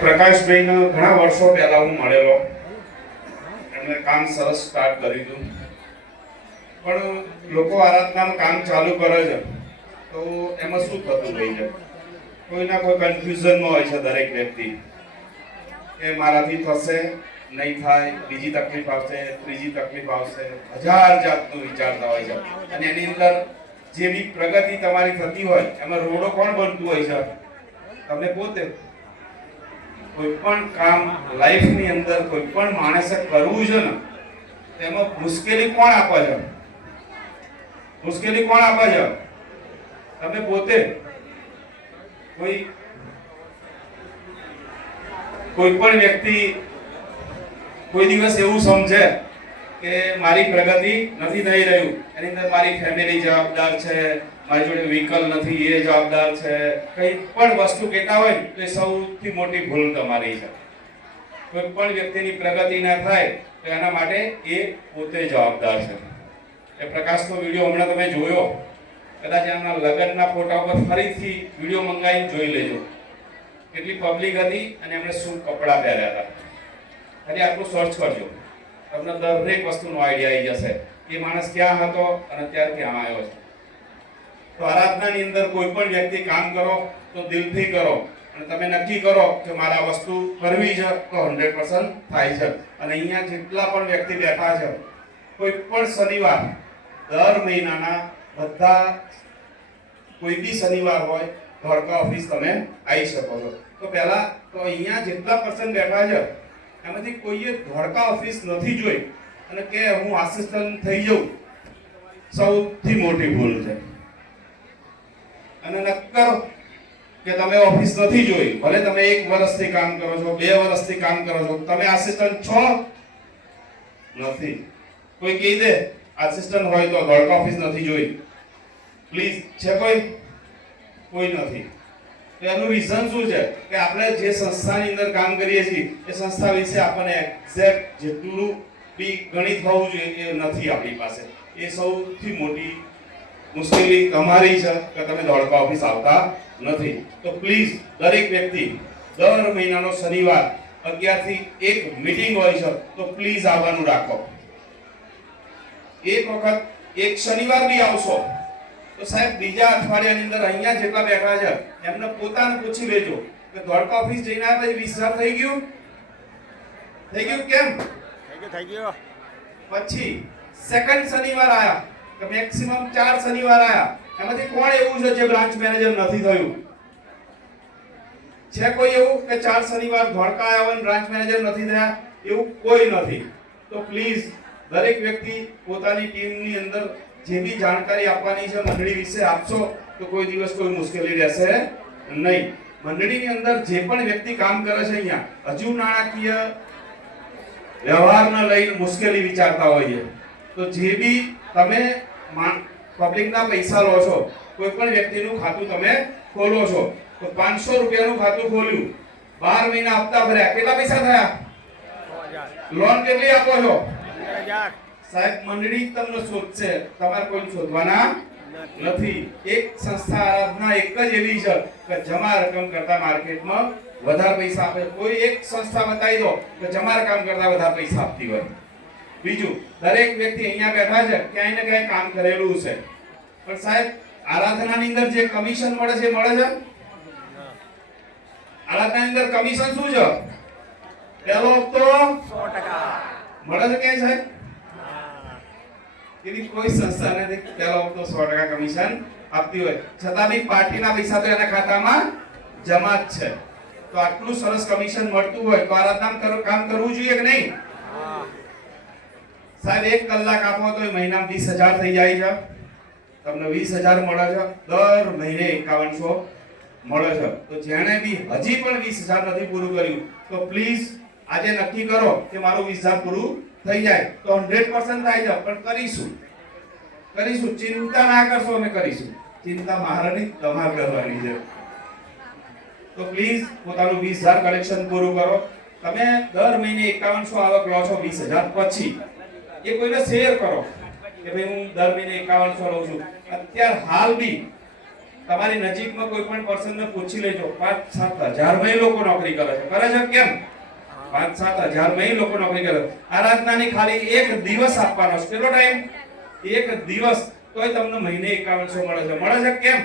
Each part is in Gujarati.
પ્રકાશભાઈને ઘણા વર્ષો પહેલા હું મળેલો, એમણે કામ સરસ સ્ટાર્ટ કરી દીધું, પણ લોકો આરાધનામાં કામ ચાલુ કરે છે તો એમાં શું થતું રહી છે, કોઈના કોઈ કન્ફ્યુઝનમાં હોય છે દરેક વ્યક્તિ કે મારાથી થશે નહીં થાય, બીજી તકલીફ આવશે, ત્રીજી તકલીફ આવશે, હજાર જાતનું વિચારતા હોય છે. અને એની અંદર જે બી પ્રગતિ તમારી થતી હોય એમાં રોડો કોણ બનતું હોય છે? તમે પોતે. કોઈ પણ કામ લાઈફની અંદર કોઈ પણ માણસે કરવું છે ને તેમાં મુશ્કેલી કોણ આપે છે? મુશ્કેલી કોણ આપે છે? તમે પોતે. કોઈ પણ વ્યક્તિ કોઈ દિવસ એવું સમજે કે મારી પ્રગતિ નથી થઈ રહ્યું, એની અંદર મારી ફેમિલી જવાબદાર છે, મારી જોડે વ્હીકલ નથી એ જવાબદાર છે, કઈ પણ વસ્તુ કહેતા હોય તો એ સૌથી મોટી ભૂલ તમારી છે. કોઈ પણ વ્યક્તિની પ્રગતિ ના થાય તો એના માટે એ પોતે જવાબદાર છે. એ પ્રકાશનો વિડીયો હમણાં તમે જોયો, કદાચ એમના લગ્નના ફોટા ઉપર ફરીથી વિડીયો મંગાવીને જોઈ લેજો, કેટલી પબ્લિક હતી અને એમણે શું કપડાં પહેર્યા હતા. ખાલી આટલું સર્ચ કરજો, તમને દરેક વસ્તુનો આઈડિયા આવી જશે કે માણસ ક્યાં હતો અને અત્યારે ક્યાં આવ્યો છે. તો આરાધનાની અંદર કોઈ પણ વ્યક્તિ કામ કરો તો દિલથી કરો અને તમે નક્કી કરો કે મારે આ વસ્તુ કરવી છે તો 100% થાય છે. અને અહીંયા જેટલા પણ વ્યક્તિ બેઠા છે, કોઈ પણ શનિવાર દર મહિનાના બધા કોઈ બી શનિવાર હોય ધોળકા ઓફિસ તમે આવી શકો છો. તો પહેલા તો અહીંયા જેટલા પર્સન બેઠા છે એમાંથી કોઈએ ધોળકા ઓફિસ નથી જોઈ અને કે હું આસિસ્ટન્ટ થઈ જાઉં, સૌથી મોટી ભૂલ છે. અને નક્કર કે તમે ઓફિસ નથી જોઈ, ભલે તમે 1 વર્ષથી કામ કરો છો, 2 વર્ષથી કામ કરો છો, તમે આસિસ્ટન્ટ છો નથી. કોઈ કહી દે આસિસ્ટન્ટ હોય તો ધોળકા ઓફિસ નથી જોઈ, પ્લીઝ છે કોઈ નથી. તો એનું રીઝન શું છે કે આપણે જે સંસ્થાની અંદર કામ કરીએ છીએ એ સંસ્થા વિશે આપણને એક્ઝેક્ટ જેટલું બી ગણિત હોવું જોઈએ એ નથી આપણી પાસે. એ સૌથી મોટી મુશ્કેલી તમારી છે કે તમે ધોળકા ઓફિસ આવતા નથી. તો પ્લીઝ દરેક વ્યક્તિ દર મહિનાનો શનિવાર 11 થી 1 મીટિંગ હોય છે તો પ્લીઝ આવવાનું રાખો. એક વખત એક શનિવાર બી આવશો તો સાહેબ બીજા અઠવાડિયાની અંદર અહીંયા જેટલા બેઠા છે એમને પોતાને પૂછી લેજો કે ધોળકા ઓફિસ જઈને આવ્યા પછી 20,000 થઈ ગયું? થઈ ગયું? કેમ થઈ ગયો? પછી સેકન્ડ શનિવાર આયા કે મેક્સિમમ 4 શનિવાર આયા, એમાંથી કોણ એવું છે જે બ્રાન્ચ મેનેજર નથી થયું? છે કોઈ એવું કે 4 શનિવાર ધોળકા આવ્યા હોય બ્રાન્ચ મેનેજર નથી થયા? એવું કોઈ નથી. તો પ્લીઝ દરેક વ્યક્તિ પોતાની ટીમની અંદર જે બી જાણકારી આપવાની છે મંડળી વિશે આપશો તો કોઈ દિવસ કોઈ મુશ્કેલી રહેશે નહીં. મંડળીની અંદર જે પણ વ્યક્તિ કામ કરે છે અહીંયા હજુ નાણાકીય વ્યવહારને લઈને મુશ્કેલી વિચારતા હોઈએ તો જે બી તમે પબ્લિકના પૈસા લો છો, કોઈ પણ વ્યક્તિનું ખાતું તમે ખોલો છો તો 500 રૂપિયાનું ખાતું ખોલ્યું, 12 મહિના હપ્તા ભર્યા, કેટલા પૈસા થયા? લોન કેટલી આપો છો? સાહેબ મંડળી તમને શોધશે, તમારે કોઈ શોધવાના નથી. એક સંસ્થા આરાધના એક જ એવી છે કે જમા રકમ કરતા માર્કેટમાં વધારે પૈસા આપે. કોઈ એક સંસ્થા બતાવી દો કે જમા રકમ કરતા વધારે પૈસા આપતી હોય. બીજું, દરેક વ્યક્તિ અહીંયા બેઠા છે ક્યાંય ને ક્યાંય કામ કરેલું છે, પણ સાહેબ આરાધનાની અંદર જે કમિશન મળે છે મળે છે? આરાધનાની અંદર કમિશન શું છે? પહેલો હપ્તો 100% મળે છે ક્યાંય સાહેબ? એવી કોઈ સંસ્થા નથી પહેલો હપ્તો 100% કમિશન આપતી હોય, છતાં બી પાર્ટીના પૈસા તો એના ખાતામાં જમા જ છે. તો આટલું સરસ કમિશન મળતું હોય તો આરાધના કામ કરવું જોઈએ કે નહીં? સાહેબ 1 કલાક આપો તો મહિનામાં 20,000 થઈ જાય છે, તમને 20,000 મળે છે, દર મહિને 5100 મળે છે. તો જેણે બી હજી પણ 20,000 નથી પૂરું કર્યું તો પ્લીઝ આજે નક્કી કરો કે મારું 20,000 પૂરું થઈ જાય તો 100% થાય છે. પણ કરીશું, ચિંતા ના કરશો, અમે કરીશું. ચિંતા મહારાણી તમારે કરવાની છે. તો પ્લીઝ પોતાનું 20,000 કલેક્શન પૂરું કરો. તમે દર મહિને 5100 આવક લો છો, 20,000 પછી એ કોઈને શેર કરો કે ભાઈ હું દર મહિને 5100 લઉં છું. અત્યારે હાલ બી તમારી નજીકમાં કોઈ પણ પર્સનને પૂછી લેજો, 5-7 હજાર માં લોકો નોકરી કરે છે કેમ? 5-7 હજાર માં લોકો નોકરી કરે. આરાધનાની ખાલી એક દિવસ આપવાનો છે. કેટલો ટાઈમ? એક દિવસ. તોય તમને મહિને 5100 મળે છે કેમ?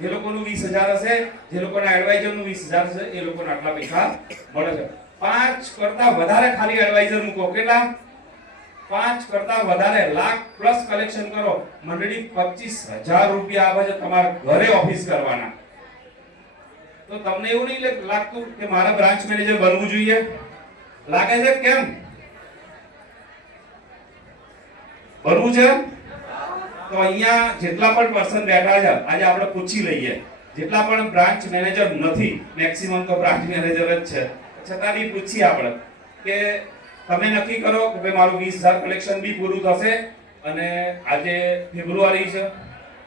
જે લોકોનું 20000 હશે, જે લોકોના એડવાઇઝરનું 20000 છે, એ લોકોને આટલા પૈસા મળે છે. 5 કરતા વધારે ખાલી એડવાઇઝર મૂકો. કેટલા? 5 કરતા વધારે લાખ પ્લસ કલેક્શન કરો. મંડળી 25000 રૂપિયા આવે છે તમારા ઘરે ઓફિસ કરવાના. તો તમને એવું નહીં લાગતું કે મારા બ્રાન્ચ મેનેજર બનવું જોઈએ? લાગે છે કેમ? બનવું છે? તો અહીંયા જેટલા પણ પર્સન બેઠા છે, આજે આપણે પૂછી લઈએ. જેટલા પણ બ્રાન્ચ મેનેજર નથી, મેક્સિમમ તો બ્રાન્ચ મેનેજર જ છે, છતાં બી પૂછીએ આપણે કે તમે નક્કી કરો કે ભાઈ મારું 20000 કલેક્શન બી પૂરું થશે અને આજે ફેબ્રુઆરી છે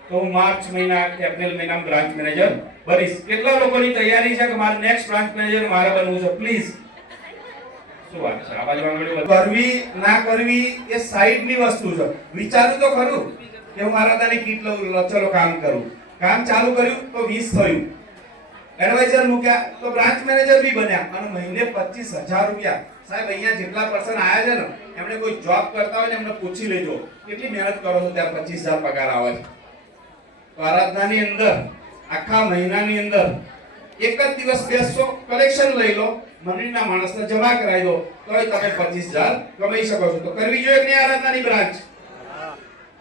તો હું માર્ચ મહિના કે એપ્રિલ મહિનામાં બ્રાન્ચ મેનેજર બનીશ. કેટલા લોકોની તૈયારી છે કે મારે નેક્સ્ટ બ્રાન્ચ મેનેજર મારે બનવું છે? પ્લીઝ. શું વાત છે? આ બાજુ આંગળીઓ કરવી ના કરવી એ સાઈડની વસ્તુ છે. વિચારું તો ખરું કે હું મારા તાની કીટ લઉં, ચલો કામ કરું. કામ ચાલુ કર્યું તો 20 થયું. એડવાઇઝર મૂક્યા તો બ્રાન્ચ મેનેજર બી બન્યા અને મહિને 25000 રૂપિયા. સાહેબ અહીંયા જેટલા પર્સન આયા છે ને, એમણે કોઈ જોબ કરતા હોય ને એમને પૂછી લેજો કેટલી મહેનત કરો છો ત્યાં 25000 પગાર આવે છે. તો આરાધનાની અંદર આખા મહિનાની અંદર એક જ દિવસ બેસશો, કલેક્શન લઈ લો, મંડળીના માણસને જમા કરાવી દો, તોય તમે 25000 કમાઈ શકો છો. તો કરવી જોઈએ કે નહીં આરાધનાની બ્રાન્ચ?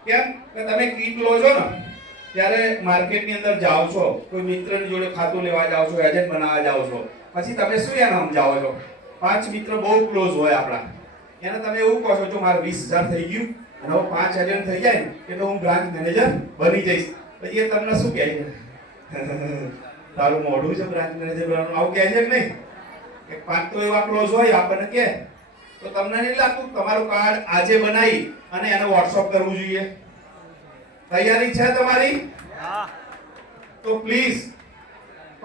કેમ કે તમે કીટ લો છો ને ત્યારે માર્કેટની અંદર જાઓ છો, કોઈ મિત્રની જોડે ખાતું લેવા જાઓ છો, એજન્ટ બનાવવા જાઓ છો, પછી તમે શું એને સમજાવો છો? 5 મિત્ર બહુ ક્લોઝ હોય આપણા, એને તમે એવું કહો છો જો મારે 20000 થઈ ગયું અને હવે 5 એજન્ટ થઈ જાય ને એટલે હું બ્રાન્ચ મેનેજર બની જઈશ. પછી એ તમને શું કહે છે? તારું મોઢું છે બ્રાન્ચ મેનેજર બનવાનું, આવું કહે છે કે નહીં? એક 5 તો એવા ક્લોઝ હોય આપણને કે, તો તમને નહીં લાગતું તમારું કાર્ડ આજે બનાવી અને એને વોટ્સઅપ કરવું જોઈએ? તૈયારી છે તમારી? તો પ્લીઝ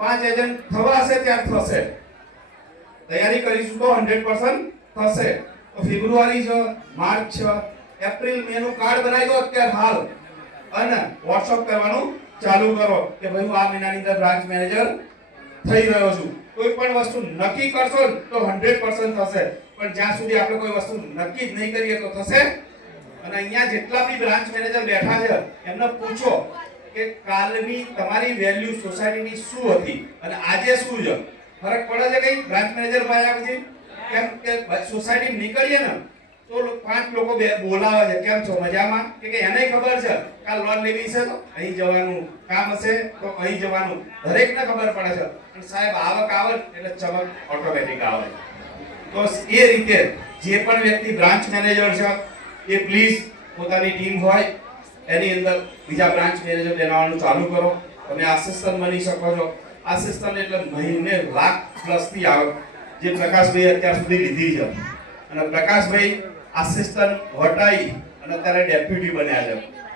5 એજન્ટ થવા હશે ત્યારે થશે. તૈયારી કરીશું તો 100% થશે. તો ફેબ્રુઆરી છે, માર્ચ છે, એપ્રિલ મે નું કાર્ડ બનાવી દો અત્યારે હાલ અને વોટ્સઅપ કરવાનું ચાલુ કરો કે ભાઈ હું આ મહિનાની અંદર બ્રાન્ચ મેનેજર થઈ રહ્યો છું. કોઈ પણ વસ્તુ નક્કી કરશો તો 100% થશે, પણ જ્યાં સુધી આપણે કોઈ વસ્તુ નક્કી જ નહીં કરીએ તો થશે? અને અહીંયા જેટલા બી બ્રાન્ચ મેનેજર બેઠા છે એમને પૂછો કે કાલની તમારી વેલ્યુ સોસાયટીની શું હતી અને આજે શું છે? ફરક પડે છે કઈ બ્રાન્ચ મેનેજર બન્યા પછી? કેમ કે સોસાયટી નીકળીએ ને તો 5 લોકો બોલાવે છે, કેમ છો મજામાં? કે એને ખબર છે કાલ લોન લેવી છે તો અહીં જવાનું, કામ હશે તો અહીં જવાનું, દરેકને ખબર પડે છે. અને સાહેબ આવક આવે એટલે ચમક ઓટોમેટિક આવે. તો એ રીતે જે પણ વ્યક્તિ બ્રાન્ચ મેનેજર છે એ પ્લીઝ પોતાની ટીમ હોય એની અંદર બીજા બ્રાન્ચ મેનેજર બનાવવાનું ચાલુ કરો. તમે આસિસ્ટન્ટ બની શકો છો. આસિસ્ટન્ટ એટલે મહિને લાખ પ્લસ ની આવક, જે પ્રકાશભાઈ અત્યાર સુધી લીધી છે. અને પ્રકાશભાઈ આસિસ્ટન્ટ વટાઈ અને અત્યારે ડેપ્યુટી બન્યા છે.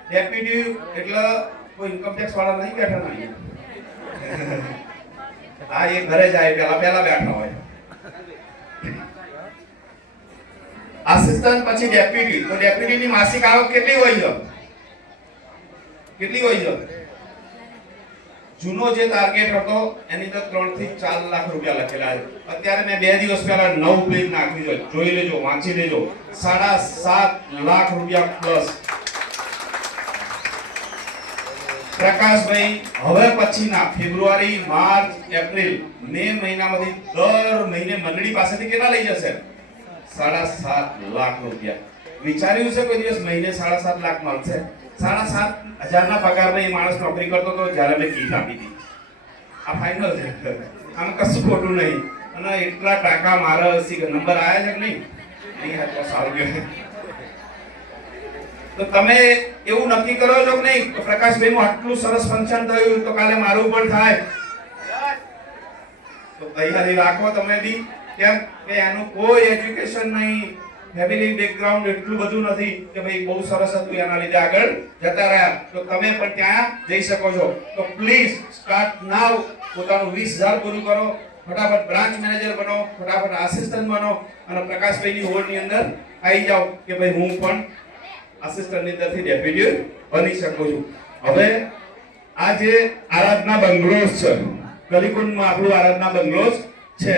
ડેપ્યુટી એટલે કોઈ ઇન્કમ ટેક્સ વાળા નહીં બેઠા નહીં. હા, એ ઘરે જાય પહેલા બેઠા હોય. આસિસ્ટન્ટ પછી ડેપ્યુટી. તો ડેપ્યુટી ની માસિક આવક કેટલી હોય છે? કેટલી હોય છે? જૂનો જે ટાર્ગેટ હતો એની અંદર 3 થી 4 લાખ રૂપિયા લખેલા છે. અત્યારે મેં 2 દિવસ પહેલા 9 પેજ નાખ્યું છે, જોઈ લેજો, વાંચી લેજો. 7.5 લાખ રૂપિયા પ્લસ. પ્રકાશભાઈ હવે પછીના ફેબ્રુઆરી, માર્ચ, એપ્રિલ, મે મહિનામાંથી દર મહિને મંડળી પાસેથી કેટલા લઈ જશે? 7.5 લાખ રૂપિયા. વિચાર્યું છે કોઈ દિવસ મહિને 7.5 લાખ મળશે? 7,500 ના પગારમાં એ માણસ નોકરી કરતો હતો જ્યારે મેં કીટ આપી હતી. આ ફાઇનલ છે, આમાં કશું ખોટું નહીં. અને એટલા ટકા મારા નંબર આવ્યા છે કે નહીં? નહીં તો સારું કહેવાય. તો તમે એવું નક્કી કરો છો કે નહીં તો પ્રકાશભાઈ નું આટલું સરસ ફંક્શન થયું તો કાલે મારું પણ થાય. તો તૈયારી રાખો તમે બી. કેમ કે એનું કોઈ એજ્યુકેશન નહીં, ફેમિલી બેકગ્રાઉન્ડ એટલું બધું નથી કે ભાઈ બહુ સરસ હતું એના લીધે આગળ જતા રહ્યા. તો તમે પણ ત્યાં જઈ શકો છો. તો પ્લીઝ સ્ટાર્ટ નાઉ. પોતાનું 20000 પૂરું કરો, ફટાફટ બ્રાન્ચ મેનેજર બનો, ફટાફટ આસિસ્ટન્ટ બનો અને પ્રકાશભાઈની હોડની અંદર આવી જાઓ કે ભાઈ હું પણ આસિસ્ટન્ટની અંદરથી ડેપ્યુટી બની શકું છું. હવે આ જે આરાધના બંગલોઝ છે, કલીકુંડમાં આપણું આરાધના બંગલોઝ છે,